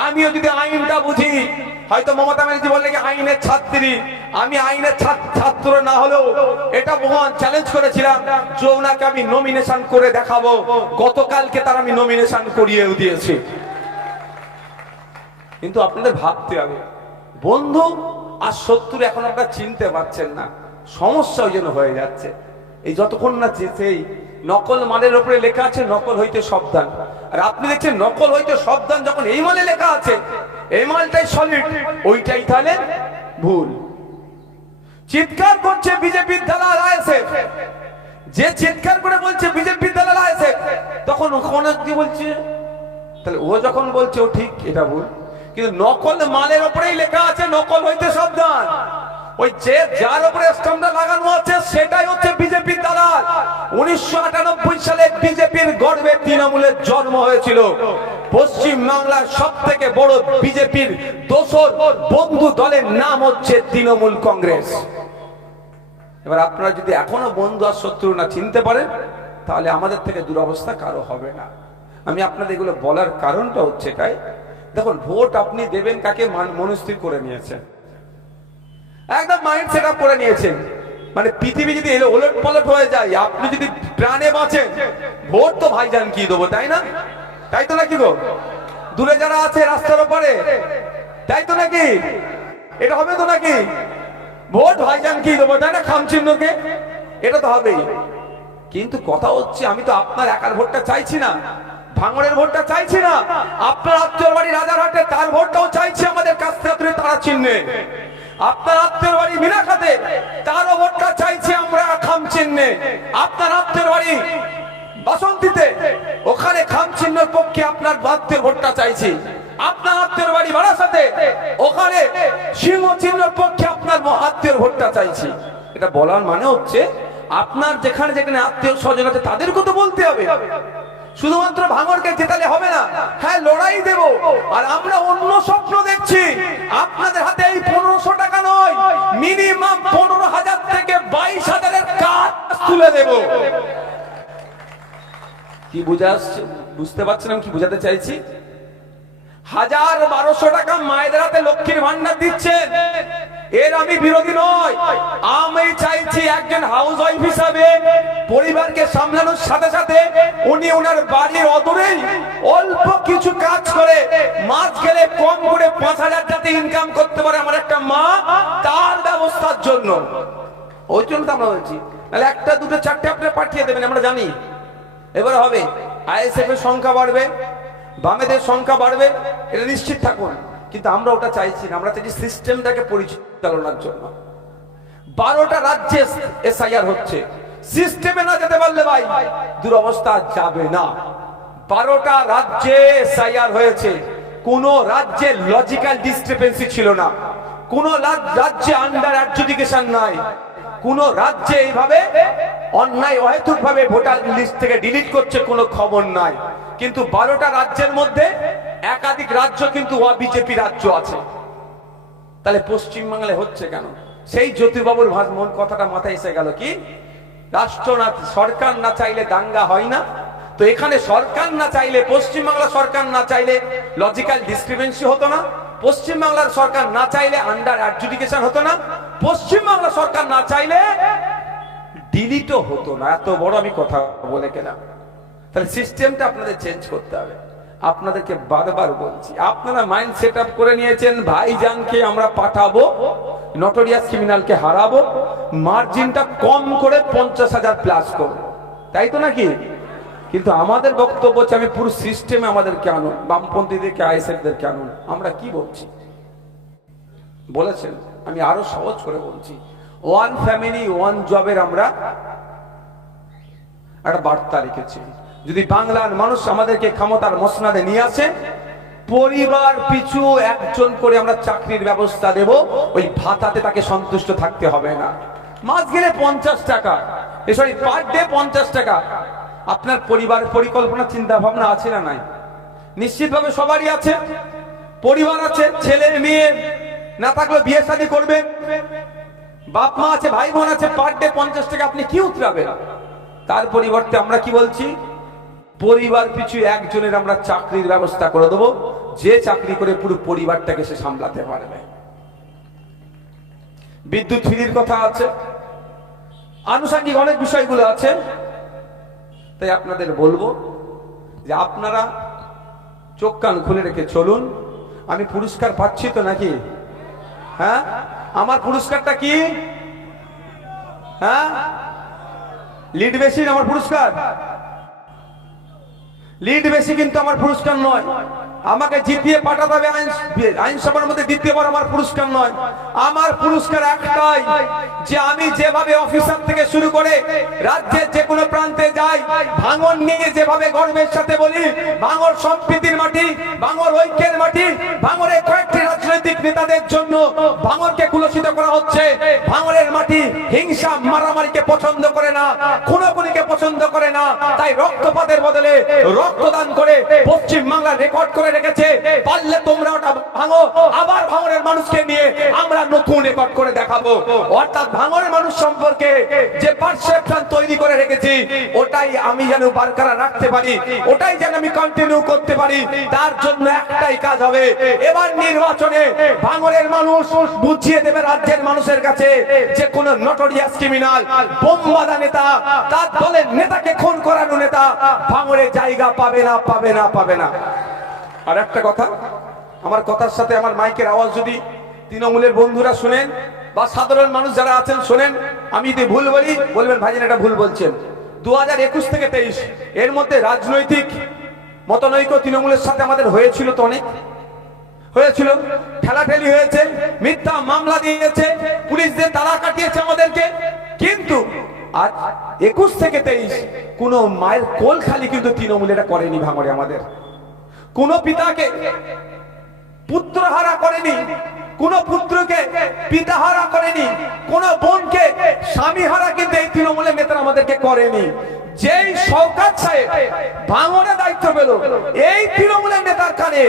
আমিও যদি আইনটা বুঝি, হয়তো মমতা ব্যানার্জি বললে কি আইনের ছাত্রী, আমি আইনের ছাত্র না হলেও এটা মহান চ্যালেঞ্জ করেছিলাম যে ওনাকে আমি নমিনেশন করে দেখাবো। গতকালকে তার আমি নমিনেশন করিয়েও দিয়েছি। কিন্তু আপনাদের ভাবতে হবে, বন্ধু আর শত্রু এখন আপনারা চিনতে পারছেন না, সমস্যা ওই জন্য হয়ে যাচ্ছে। এই যতক্ষণ না সেই নকল মালের উপরে লেখা আছে নকল হইতে সাবধান, আর আপনি দেখছেন নকল হইতে সাবধান যখন এই মালে লেখা আছে এই মালটাই সলিড, ওইটাই তাহলে ভুল। চিৎকার করছে বিজেপির দালাল আইএসএফ, যে চিৎকার করে বলছে বিজেপির দালাল আইএসএফ, তখন ওখানে কি বলছে, তাহলে ও যখন বলছে ও ঠিক, এটা ভুল। কিন্তু নকল মালের উপরেই লেখা আছে নকল হইতে সাবধান, ওই যে যার উপরে স্ট্যাম্পটা লাগানো আছে সেটাই হচ্ছে বিজেপির দালাল। 1998 সালে বিজেপির গর্বে তৃণমূলের জন্ম হয়েছিল। পশ্চিম বাংলার সব থেকে বড় বিজেপির দোসর বন্ধু দলের নাম হচ্ছে তৃণমূল কংগ্রেস। এবার আপনারা যদি এখনো বন্ধু আর শত্রু না চিনতে পারেন, তাহলে আমাদের থেকে দুরবস্থা কারো হবে না। আমি আপনাদের এগুলো বলার কারণটা হচ্ছে এটাই, দেখুন ভোট আপনি দেবেন কাকে মনস্থির করে নিয়েছেন, একদম মাইন্ড সেট আপ করে নিয়েছেন। মানে পৃথিবী যদি ওলট পালট হয়ে যায়, আপনি যদি প্রাণে বাঁচেন, ভোট তো ভাইজান কি দেবো, তাই না? তাই তো নাকি গো? দূরে যারা আছে রাস্তার ওপরে, তাই তো নাকি? এটা হবে তো নাকি? ভোট ভাইজান কি দেবো, তাই না? খামচিহ্নকে, এটা তো হবেই। কিন্তু কথা হচ্ছে আমি তো আপনার একার ভোটটা চাইছি না, ভাঙড়ের ভোটটা চাইছি না, আপনার আত্মীয় বাড়ি রাজারহাটে তার ভোটটাও চাইছি আমাদের কাছ থেকে তারা চিহ্নে, আপনার আত্মীয় বাড়ি মিনাখাতে তারও ভোটটা চাইছি আমরা খাম চিহ্নে, আপনার আত্মীয় বাড়ি বাসন্তীতে ওখানে খাম চিহ্নের পক্ষে আপনার আত্মীয় ভোটটা চাইছি, আপনার আত্মীয় বাড়ি বারাসাতে ওখানে সিংহ চিহ্নের পক্ষে আপনার আত্মীয় ভোটটা চাইছি। এটা বলার মানে হচ্ছে আপনার যেখানে যেখানে আত্মীয় স্বজন আছে তাদেরকে তো বলতে হবে, শুধুমাত্র ভাঙড়কে জেতালে হবে না। হ্যাঁ লড়াই দেব, আর আমরা অন্য স্বপ্ন দেখছি। আপনাদের হাতে এই 1500 টাকা নয়, মিনিমাম 15,000 থেকে 22,000 কাজ তুলে দেব। কি বুঝতে পারছেন আমি কি বুঝাতে চাইছি? 1000-1200 টাকা মায়েদের হাতে লক্ষ্মীর ভান্ডার দিচ্ছেন, এর আমি বিরোধী নয়। আমি চাইছি একজন হাউস ওয়াইফ হিসাবে পরিবারকে সামলানোর সাথে সাথে উনি ওনার বাড়ির অদূরেই অল্প কিছু কাজ করে মাস গেলে কম করে 5,000 যাতে ইনকাম করতে পারে আমার একটা মা, তার ব্যবস্থার জন্য। ওই জন্য তো আমরা বলছি, তাহলে একটা দুটো চারটে আপনি পাঠিয়ে দেবেন, আমরা জানি। এবার হবে আইএসএফ এর সংখ্যা বাড়বে, বামেদের সংখ্যা বাড়বে, এটা নিশ্চিত থাকুন। কিন্তু আমরা ওটা চাইছি না, আমরা চাইছি সিস্টেমটাকে পরিচালনার জন্য। 12টা রাজ্যে এসআইআর হচ্ছে, সিস্টেমে না যেতে পারলে ভাই দুরবস্থা যাবে না। 12টা রাজ্যে এসআইআর হয়েছে, কোন রাজ্যে লজিক্যাল ডিসক্রিপেন্সি ছিল না, কোন রাজ্যে আন্ডার অ্যাডজুডিকেশন নাই, কোন রাজ্যে এইভাবে অন্যায় অহেতুক ভাবে ভোটার লিস্ট থেকে ডিলিট করছে কোনো খবর নাই। কিন্তু 12টা রাজ্যের মধ্যে একাধিক রাজ্য কিন্তু বিজেপি রাজ্য আছে। তাহলে পশ্চিমবাংলায় হচ্ছে কেন? সেই জ্যোতিবাবুর মন কথাটা মাথায় এসে গেল, কি রাষ্ট্র না, সরকার না চাইলে দাঙ্গা হয় না। তো এখানে সরকার না চাইলে, পশ্চিমবাংলা সরকার না চাইলে লজিক্যাল ডিসক্রিপেন্সি হতো না। পশ্চিমবাংলার সরকার না চাইলে আন্ডার অ্যাডজুডিকেশন হতো না। পশ্চিমবাংলা সরকার না চাইলে ডিলিটও হতো না। এত বড় আমি কথা বলে গেলাম। তাহলে সিস্টেমটা আপনাদের চেঞ্জ করতে হবে। আপনাদেরকে বারবার বলছি, আপনারা মাইন্ড সেট আপ করে নিয়েছেন ভাইজানকে আমরা পাঠাবো, নটোরিয়াস ক্রিমিনালকে হারাবো, মার্জিনটা কম করে 50,000 প্লাস করবো, তাই তো নাকি? কিন্তু আমাদের বক্তব্য হচ্ছে আমি পুরো সিস্টেমে আমাদেরকে আনুন, বামপন্থীদেরকে আইএসএফদেরকে আনুন। আমরা কি বলছি বলেছেন, আমি আরো সহজ করে বলছি, ওয়ান ফ্যামিলি ওয়ান জবের আমরা একটা বার্তা রেখেছি। যদি বাংলার মানুষ আমাদেরকে ক্ষমতার মসনাদে নিয়ে আসে, পরিবার পিছু একজন করে আমরা চাকরির ব্যবস্থা দেব। ওই ভাতাতে তাকে সন্তুষ্ট থাকতে হবে না। মাস গেলে 50 টাকা, সরি পার ডে 50 টাকা। আপনার পরিবার পরিকল্পনা চিন্তা ভাবনা আছে না নাই? নিশ্চিতভাবে সবারই আছে, পরিবার আছে, ছেলে মেয়ে না থাকলে বিয়ে শাদী করবেন, বাপ মা আছে, ভাই বোন আছে। পার ডে 50 টাকা আপনি কি উতরাবেন? তার পরিবর্তে আমরা কি বলছি, পরিবার পিছু একজনের আমরা চাকরির ব্যবস্থা করে দেবো, যে চাকরি করে পুরো পরিবারটাকে সে সামলাতে পারবে। বিদ্যুৎ ফ্রির কথা আছে, আনুষঙ্গিক অনেক বিষয়গুলো আছে। তাই আপনাদের বলবো যে আপনারা চোখ কান খুলে রেখে চলুন। আমি পুরস্কার পাচ্ছি তো নাকি? হ্যাঁ, আমার পুরস্কারটা কি? হ্যাঁ, লিড বেশি আমার পুরস্কার, লিড বেশি কিন্তু আমার পুরস্কার নয়। আমাকে জিতিয়ে পাঠাতে হবে আইনসভার মধ্যে, দ্বিতীয়বার আমার পুরস্কার নয়। আমার পুরস্কার একটাই, যে আমি যেভাবে অফিসার থেকে শুরু করে রাজ্যের যে কোনো প্রান্তে যাই, ভাঙন নিয়ে যেভাবে গর্বের সাথে বলি, ভাঙর সম্প্রীতির মাটি, ভাঙর ঐক্যের মাটি, ভাঙরে কয়েকটি রাজনৈতিক নেতাদের জন্য ভাঙরকে কুলসিত করা হচ্ছে। ভাঙরের মাটি হিংসা মারামারিকে পছন্দ করে না, খুনোখুনিকে পছন্দ করে না। তাই রক্তপাতের বদলে রক্তদান করে পশ্চিম বাংলা রেকর্ড করে রেখেছে। পারলে তোমরা ওটা ভাঙো, আবার ভাঙরের মানুষকে নিয়ে আমরা নতুন রেকর্ড করে দেখাবো। অর্থাৎ ভাঙরের মানুষ সম্পর্কে যে পারসেপশন তৈরি করে রেখেছি, ওটাই আমি যেন বারকরার রাখতে পারি, ওটাই যেন আমি কন্টিনিউ করতে পারি। তার জন্য একটাই কাজ হবে, এবার নির্বাচনে ভাঙরের মানুষ বুঝিয়ে দেবে রাজ্যের মানুষের কাছে যে কোন নটোরিয়াস ক্রিমিনাল, বোমবাদা নেতা, তার দলের নেতাকে খুন করানো নেতা ভাঙরে জায়গা পাবে না, পাবে না, পাবে না। আর একটা কথা, আমার কথার সাথে আমার মাইকের আওয়াজ যদি তৃণমূলের বন্ধুরা শুনেন বা সাধারণ মানুষ যারা আছেন শুনেন, আমি যদি ভুল বলি বলবেন ভাইজান এটা ভুল বলছেন। 2021 থেকে 23 এর মধ্যে রাজনৈতিক মতনৈক্য তৃণমূলের সাথে আমাদের হয়েছিল তো, অনেক হয়েছিল, ঠেলাঠেলি হয়েছে, মিথ্যা মামলা দিয়েছে, পুলিশদের তালা কাটিয়েছে আমাদেরকে। কিন্তু আজ 21 থেকে 23 কোন মায়ের কোল খালি কিন্তু তৃণমূল এটা করেনি ভাঙরে। আমাদের কোন পিতাকে পুত্রহারা করেনি, কোন পুত্রকে পিতাহারা করেনি, কোন বোনকে স্বামীহারা কিন্তু এই তৃণমূলের নেতারা আমাদেরকে করেনি। যেই শওকত সাহেব ভাঙরে দায়িত্ব পেল, এই তৃণমূলের নেতার কানে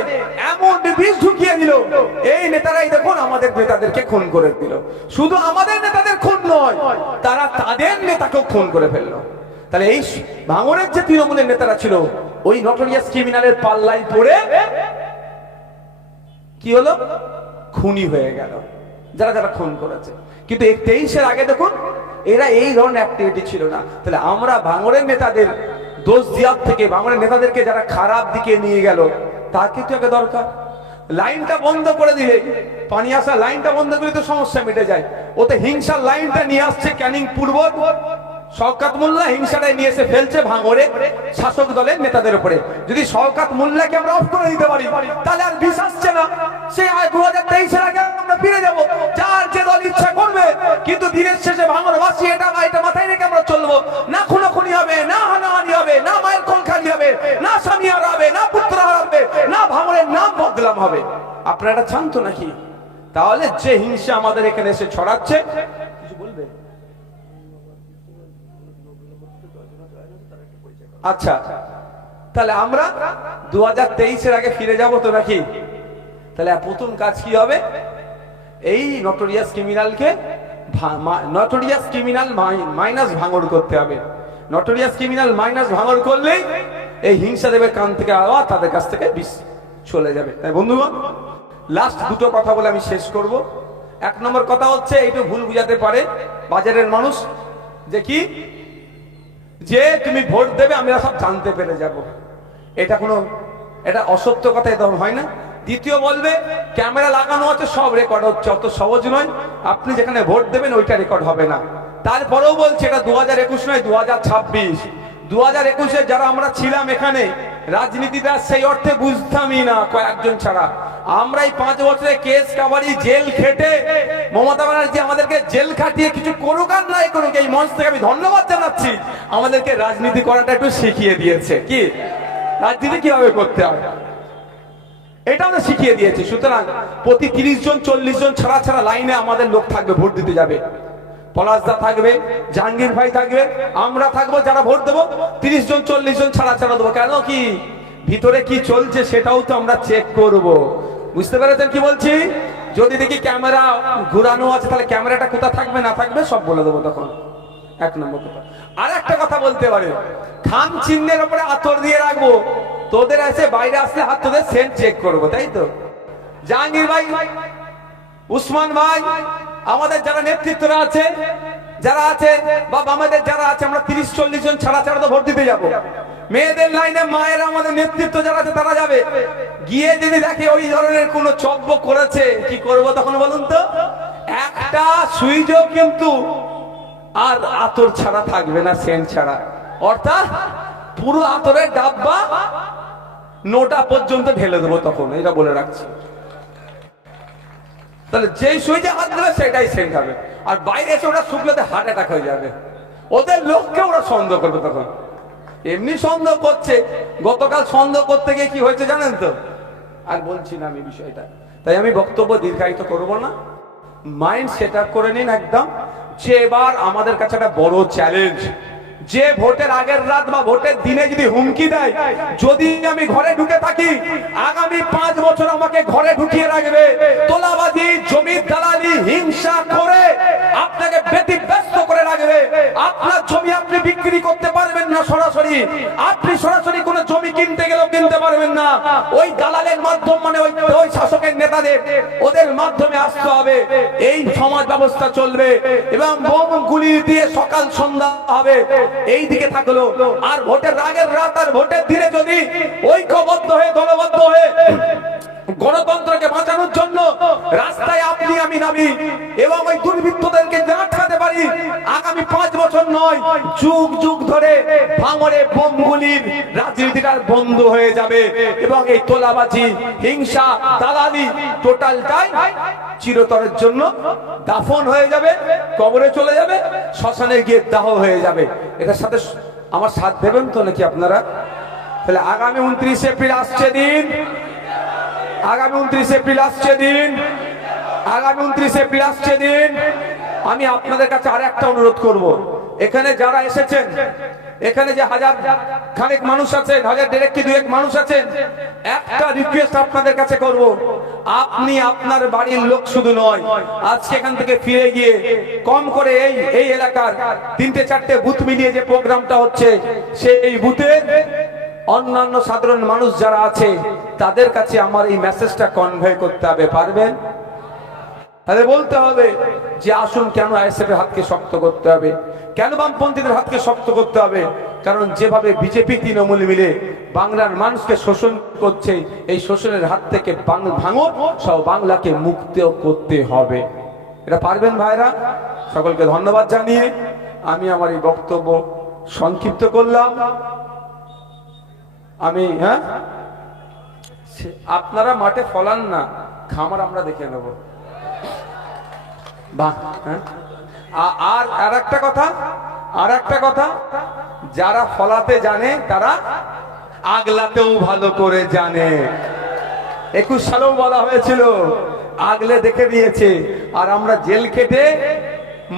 এমন বিষ ঢুকিয়ে দিল, এই নেতারাই দেখুন আমাদের নেতাদেরকে খুন করে দিল। শুধু আমাদের নেতাদের খুন নয়, তারা তাদের নেতাকেও খুন করে ফেললো। তাহলে এই ভাঙরের যে তৃণমূলের নেতারা ছিল, ওই নটোরিয়াস ক্রিমিনালের পাল্লায় পড়ে কি হলো, খুনি হয়ে গেল যারা যারা খুন করেছে। কিন্তু 23-এর আগে দেখুন এরা এই ধরনের অ্যাক্টিভিটি ছিল না। তাহলে আমরা ভাঙরের নেতাদের দোষ দেওয়ার থেকে ভাঙরের নেতাদেরকে যারা খারাপ দিকে নিয়ে গেল, তাকে তো আগে দরকার। লাইনটা বন্ধ করে দিলে, পানি আসা লাইনটা বন্ধ করে তো সমস্যা মিটে যায়। ওতে হিংসার লাইনটা নিয়ে আসছে ক্যানিং পূর্ব, শওকত মোল্লা হিংসাটাই নিয়ে এসে ফেলছে ভাঙরে শাসক দলের নেতাদের উপরে। যদি শওকত মোল্লাকে আমরা অফ করে দিতে পারি, তাহলে আর বিষ আসছে না। সে 2023-এর আগে আমরা ফিরে যাব, যার যে দল ইচ্ছা করবে। কিন্তু দিনের শেষে ভাঙরবাসী এটা মাথায় রেখে আমরা চলবো না। খুনোখুনি হবে না, হানাহানি হবে না, মায়ের কোল খালি হবে না, স্বামী হারাবে না, পুত্র হারাবে না, ভাঙরের নাম বদলাম হবে। আপনারা এটা চান তো নাকি? তাহলে যে হিংসা আমাদের এখানে এসে ছড়াচ্ছে, কিছু বলবে? আচ্ছা, তাহলে আমরা 2023-এর আগে ফিরে যাব তো নাকি? তাহলে প্রথম কাজ কি হবে? এই নটোরিয়াস ক্রিমিনালকে নটোরিয়াস ক্রিমিনাল মাইনাস ভাঙড় করতে হবে। নটোরিয়াস ক্রিমিনাল মাইনাস ভাঙড় করলেই এই হিংসা দেবের কান থেকে আওয়াজ তাদের কাছ থেকে বিষ চলে যাবে। তাই বন্ধুগণ, লাস্ট দুটো কথা বলে আমি শেষ করব। এক নম্বর কথা হচ্ছে, এইটু ভুল বুঝাতে পারে বাজারের মানুষ যে কি, যে তুমি ভোট দেবে আমরা সব জানতে পেরে যাব। এটা অসত্য কথা, এটা হয় না। দ্বিতীয় বলবে ক্যামেরা লাগানো আছে, সব রেকর্ড হচ্ছে, অত সহজ নয়। আপনি যেখানে ভোট দেবেন ওইটা রেকর্ড হবে না। তারপরেও বলছে এটা 2021 নয়, 2026। 2021-এ যারা আমরা ছিলাম এখানে, রাজনীতিটা সেই অর্থে বুঝতামই না, কয়েকজন ছাড়া। আমরা এই 5 বছরে কেস কাবারি জেল খেটে, মমতা ব্যানার্জি আমাদেরকে জেল খাটিয়ে কিছু করুক আর নাই করুক, এই মঞ্চ থেকে আমি ধন্যবাদ জানাচ্ছি, আমাদেরকে রাজনীতি করাটা একটু শিখিয়ে দিয়েছে। কি রাজনীতি কিভাবে করতে হবে এটা আমরা শিখিয়ে দিয়েছি। সুতরাং প্রতি 30 জন 40 জন ছাড়া ছাড়া লাইনে আমাদের লোক থাকবে, ভোট দিতে যাবে। পলাশদা থাকবে, জাহাঙ্গীর ভাই থাকবে, আমরা থাকবো, যারা ভোট দেবো 30 জন 40 জন ছাড়া ছাড়া দেবো। কেন কি ভিতরে কি চলছে সেটাও তো আমরা চেক করব। বুঝতে পেরেছেন কি বলছি? যদি দেখি ক্যামেরা ঘুরানো আছে, তাহলে ক্যামেরাটা কোথায় থাকবে না থাকবে সব বলে দেবো তখন। এক নম্বর কথা। আর একটা কথা বলতে পারে, খাম চিহ্নের উপরে আতর দিয়ে রাখবো, তোদের এসে বাইরে আসলে হাত তোদের সেন্ট চেক করবো, তাই তো? জাহাঙ্গীর ভাই, উসমান ভাই, আমাদের যারা নেতৃত্বরা আছে, যারা আছে বা আমাদের যারা আছে, আমরা 30-40 জন ছাড়া ছাড়া তো ভোট দিতে যাবো। মেয়েদের লাইনে মায়েরা, আমাদের নেতৃত্ব যারা আছে তারা যাবে। গিয়ে যদি দেখে ওই ধরনের কোন চব্য করেছে, কি করবো তখন বলুন তো? একটা সুইচও কিন্তু আর আতর ছাড়া থাকবে না, সেন্ট ছাড়া। অর্থাৎ পুরো আতরের ডাব্বা নোটা পর্যন্ত ঢেলে দেবো তখন, এটা বলে রাখছি। তাহলে যেই সুইচে হাত দেবে সেটাই সেন্ট হবে। আর বাইরে এসে ওরা শুকলেতে হার্ট অ্যাটাক হয়ে যাবে। ওদের লোককে ওরা সন্দেহ করবে তখন। এমনি সন্দেহ করছে, গতকাল সন্দেহ করতে গিয়ে কি হয়েছে জানেন তো? আর বলছি না আমি বিষয়টা, তাই আমি বক্তব্য দীর্ঘায়িত করব না। মাইন্ড সেট আপ করে নিন একদম, যে এবার আমাদের কাছে একটা বড় চ্যালেঞ্জ, যে ভোটের আগের রাত বা ভোটের দিনে যদি হুমকি দেয়, যদি আমি ঘরে ঢুকে থাকি, আগামী 5 বছর আমাকে ঘরে ঢুকিয়ে রাখবে, তোলাবাজি, জমি দালালি, হিংসা করে আপনাকে ব্যতিব্যস্ত করে রাখবে। আপনার জমি আপনি বিক্রি করতে পারবেন না সরাসরি, আপনি সরাসরি কোনো জমি কিনতে গেলেও কিনতে পারবেন না। ওই দালালের মাধ্যম, মানে ওই শাসকের নেতাদের, ওদের মাধ্যমে আসতে হবে। এই সমাজ ব্যবস্থা চলবে এবং বোম গুলি দিয়ে সকাল সন্ধ্যা হবে, এই দিকে থাকলো। আর ভোটের আগের রাত আর ভোটের দিনে যদি ঐক্যবদ্ধ হয়ে, দলবদ্ধ হয়ে গণতন্ত্রকে বাঁচানোর জন্য রাস্তায় আপনি আমি নামি এবং ওই দুর্বৃত্তদেরকে আটকাতে পারি, আগামী 5 বছর নয়, যুগ যুগ ধরে ভাঙড়ে বোমগুলির রাজনীতিটা বন্ধ হয়ে যাবে এবং এই তোলাবাজি, হিংসা, দালালি টোটালটাই চিরতরের জন্য দাফন হয়ে যাবে, কবরে চলে যাবে, শ্মশানে গিয়ে দাহ হয়ে যাবে। এটার সাথে আমার সাথ দেবেন তো নাকি আপনারা? তাহলে আগামী 29 এপ্রিল আসছে দিন, আগামী 29 এপ্রিল আসছে দিন, আগামী 29 এপ্রিল আসছে দিন। আমি আপনাদের কাছে আর একটা অনুরোধ করব, এখানে যারা এসেছেন, এখানে যে 1000 খানেক মানুষ আছেন, 1000 কি 2-1 মানুষ আছেন, একটা রিকোয়েস্ট আপনাদের কাছে করব, আপনি আপনার বাড়ির লোক শুধু নয়, আজকে এখান থেকে ফিরে গিয়ে কম করে এই এলাকার 3-4টে বুথ মিলিয়ে যে প্রোগ্রামটা হচ্ছে, সেই বুথের অন্যান্য সাধারণ মানুষ যারা আছে তাদের কাছে আমার এই মেসেজটা কনভে করতে হবে। পারবেন? তাহলে বলতে হবে যে আসুন, কেন আইএসএফ এর হাতকে শক্ত করতে হবে, কেন বামপন্থীদের হাতকে শক্ত করতে হবে? কারণ যেভাবে বিজেপি তৃণমূল মিলে বাংলার মানুষকে শোষণ করছে, এই শোষণের হাত থেকে ভাঙড় সব বাংলাকে মুক্ত করতে হবে। এটা পারবেন ভাইরা? সকলকে ধন্যবাদ জানিয়ে আমি আমার এই বক্তব্য সংক্ষিপ্ত করলাম। আমি আপনারা মাঠে ফলান না, খামার আমরা দেখে নেব। আর একটা কথা, যারা ফলাতে জানে তারা আগলাতেও ভালো করে জানে। 21 সালেও বলা হয়েছিল, আগলে দেখে দিয়েছে। আর আমরা জেল খেটে,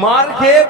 মার খেয়ে